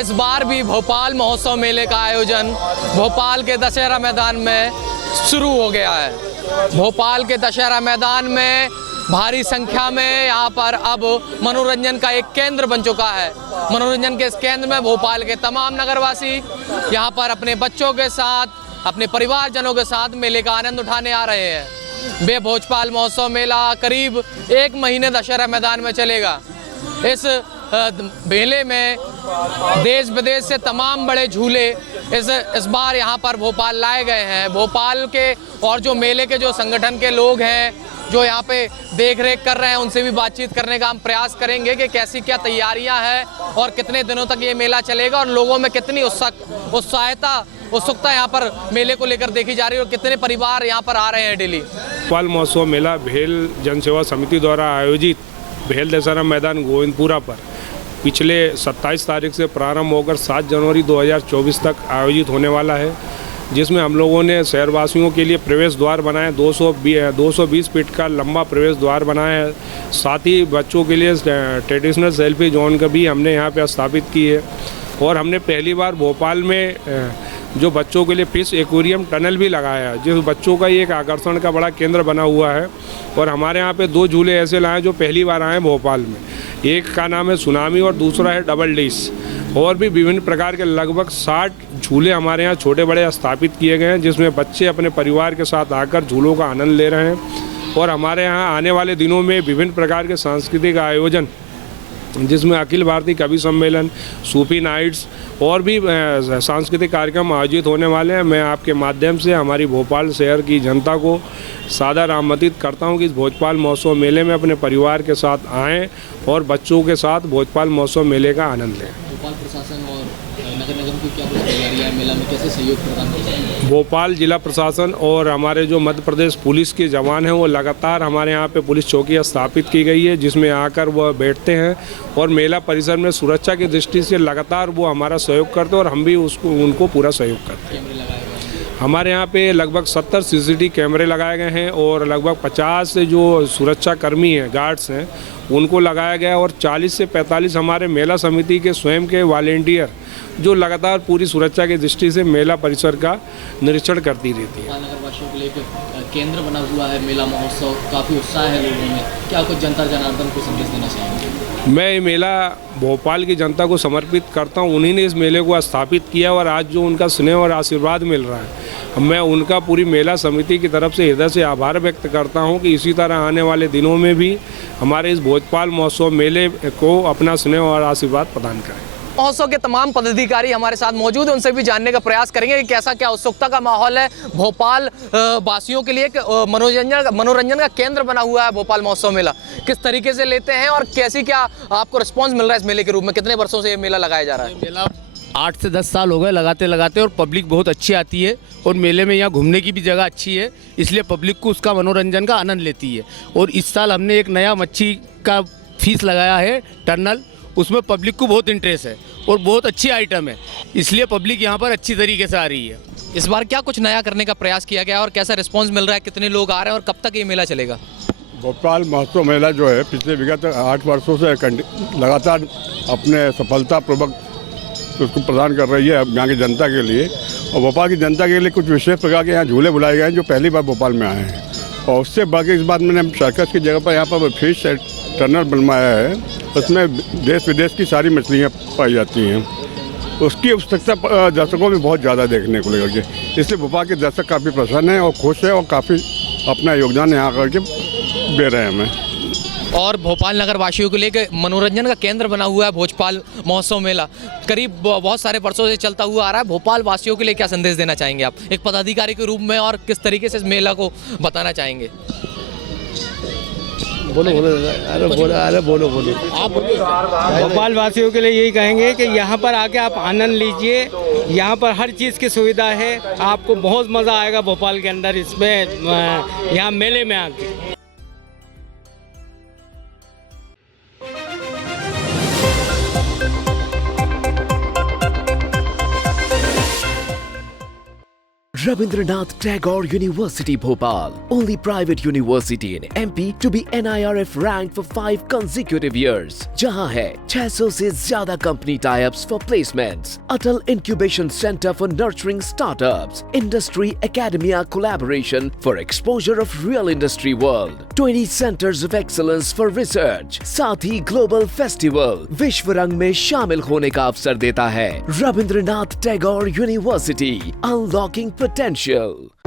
इस बार भी भोपाल महोत्सव मेले का आयोजन भोपाल के दशहरा मैदान में शुरू हो गया है। भोपाल के दशहरा मैदान में भारी संख्या में यहाँ पर अब मनोरंजन का एक केंद्र बन चुका है। मनोरंजन के इस केंद्र में भोपाल के तमाम नगरवासी यहाँ पर अपने बच्चों के साथ, अपने परिवारजनों के साथ मेले का आनंद उठाने आ रहे हैं। भोपाल महोत्सव मेला करीब 1 महीने दशहरा मैदान में चलेगा। इस मेले में देश विदेश से तमाम बड़े झूले इस बार यहाँ पर भोपाल लाए गए हैं। भोपाल के और जो मेले के जो संगठन के लोग हैं जो यहाँ पे देख रेख कर रहे हैं, उनसे भी बातचीत करने का हम प्रयास करेंगे कि कैसी क्या तैयारियां हैं और कितने दिनों तक ये मेला चलेगा और लोगों में कितनी उत्सुकता यहाँ पर मेले को लेकर देखी जा रही है और कितने परिवार यहाँ पर आ रहे हैं डेली। भोपाल महोत्सव मेला भेल जनसेवा समिति द्वारा आयोजित भेल दशहरा मैदान गोविंदपुरा पर पिछले 27 तारीख से प्रारंभ होकर 7 जनवरी 2024 तक आयोजित होने वाला है, जिसमें हम लोगों ने शहरवासियों के लिए प्रवेश द्वार बनाए 220 फीट का लंबा प्रवेश द्वार बनाया है। साथ ही बच्चों के लिए ट्रेडिशनल सेल्फी जोन का भी हमने यहाँ पे स्थापित की है और हमने पहली बार भोपाल में जो बच्चों के लिए फिश एक्वेरियम टनल भी लगाया है, जिस बच्चों का ये एक आकर्षण का बड़ा केंद्र बना हुआ है। और हमारे यहाँ पे 2 झूले ऐसे लाए जो पहली बार आए हैं भोपाल में। एक का नाम है सुनामी और दूसरा है डबल डिश। और भी विभिन्न प्रकार के लगभग 60 झूले हमारे यहाँ छोटे बड़े स्थापित किए गए हैं, जिसमें बच्चे अपने परिवार के साथ आकर झूलों का आनंद ले रहे हैं। और हमारे यहाँ आने वाले दिनों में विभिन्न प्रकार के सांस्कृतिक आयोजन, जिसमें अखिल भारतीय कवि सम्मेलन, सूफी नाइट्स और भी सांस्कृतिक कार्यक्रम आयोजित होने वाले हैं। मैं आपके माध्यम से हमारी भोपाल शहर की जनता को सादर आमंत्रित करता हूं कि इस भोपाल महोत्सव मेले में अपने परिवार के साथ आएं और बच्चों के साथ भोपाल महोत्सव मेले का आनंद लें। भोपाल प्रशासन और नगर निगम की क्या तैयारियां, मेला में कैसे सहयोग प्रदान कर सकते हैं? भोपाल जिला प्रशासन और हमारे जो मध्य प्रदेश पुलिस के जवान हैं वो लगातार हमारे यहाँ पे पुलिस चौकी स्थापित की गई है, जिसमें आकर वह बैठते हैं और मेला परिसर में सुरक्षा की दृष्टि से लगातार वो हमारा सहयोग करते हैं और हम भी उनको पूरा सहयोग करते हैं। हमारे यहाँ पे लगभग 70 CCTV कैमरे लगाए गए हैं और लगभग 50 से जो सुरक्षा कर्मी हैं, गार्ड्स हैं, उनको लगाया गया और 40 से 45 हमारे मेला समिति के स्वयं के वॉलेंटियर जो लगातार पूरी सुरक्षा की दृष्टि से मेला परिसर का निरीक्षण करती रहती है। नगरवासियों के लिए केंद्र बना हुआ है मेला महोत्सव, काफ़ी उत्साह है लोगों में, क्या कुछ जनता जनार्दन को संदेश देना चाहेंगे? मैं ये मेला भोपाल की जनता को समर्पित करता हूँ। उन्हीं ने इस मेले को स्थापित किया और आज जो उनका स्नेह और आशीर्वाद मिल रहा है, मैं उनका पूरी मेला समिति की तरफ से हृदय से आभार व्यक्त करता हूँ कि इसी तरह आने वाले दिनों में भी हमारे इस भोपाल महोत्सव मेले को अपना स्नेह और आशीर्वाद प्रदान करें। महोत्सव के तमाम पदाधिकारी हमारे साथ मौजूद हैं, उनसे भी जानने का प्रयास करेंगे कि कैसा क्या उत्सुकता का माहौल है। भोपाल वासियों के लिए एक मनोरंजन का केंद्र बना हुआ है भोपाल महोत्सव मेला, किस तरीके से लेते हैं और कैसी क्या आपको रिस्पांस मिल रहा है इस मेले के रूप में? कितने वर्षों से ये मेला लगाया जा रहा है? मेला 8 से 10 साल हो गए लगाते और पब्लिक बहुत अच्छी आती है और मेले में यहाँ घूमने की भी जगह अच्छी है, इसलिए पब्लिक को उसका मनोरंजन का आनंद लेती है। और इस साल हमने एक नया मच्छी का फीस लगाया है टनल, उसमें पब्लिक को बहुत इंटरेस्ट है और बहुत अच्छी आइटम है, इसलिए पब्लिक यहाँ पर अच्छी तरीके से आ रही है। इस बार क्या कुछ नया करने का प्रयास किया गया और कैसा रिस्पांस मिल रहा है? कितने लोग आ रहे हैं और कब तक ये मेला चलेगा? भोपाल महोत्सव मेला जो है पिछले विगत 8 वर्षों से लगातार अपने सफलतापूर्वक उसको प्रदान कर रही है यहाँ की जनता के लिए। और भोपाल की जनता के लिए कुछ विशेष प्रकार के यहाँ झूले बुलाए गए हैं जो पहली बार भोपाल में आए हैं। और उससे बाकी इस बार मैंने सर्कस की जगह पर यहाँ पर फिश टनल बनवाया है, उसमें देश विदेश की सारी मछलियाँ पाई जाती हैं। उसकी उत्सुकता दर्शकों में बहुत ज़्यादा देखने को लगी, इसलिए भोपाल के दर्शक काफ़ी प्रसन्न हैं और खुश हैं और काफ़ी अपना योगदान यहाँ करके दे रहे हैं हमें। और भोपाल नगर वासियों के लिए एक मनोरंजन का केंद्र बना हुआ है भोपाल महोत्सव मेला, करीब बहुत सारे वर्षों से चलता हुआ आ रहा है। भोपाल वासियों के लिए क्या संदेश देना चाहेंगे आप एक पदाधिकारी के रूप में और किस तरीके से इस मेला को बताना चाहेंगे? बोलो आप। भोपाल वासियों के लिए यही कहेंगे कि यहाँ पर आके आप आनंद लीजिए, यहाँ पर हर चीज़ की सुविधा है, आपको बहुत मज़ा आएगा भोपाल के अंदर इसमें यहाँ मेले में आके। Rabindranath Tagore University Bhopal, only private university in MP to be NIRF ranked for 5 consecutive years. जहां है 600 से ज्यादा company tie-ups for placements, Atal Incubation Center for nurturing startups, Industry Academia collaboration for exposure of real industry world, 20 centers of excellence for research, साथ ही global festival विश्व रंग में शामिल होने का अवसर देता है। Rabindranath Tagore University, unlocking potential.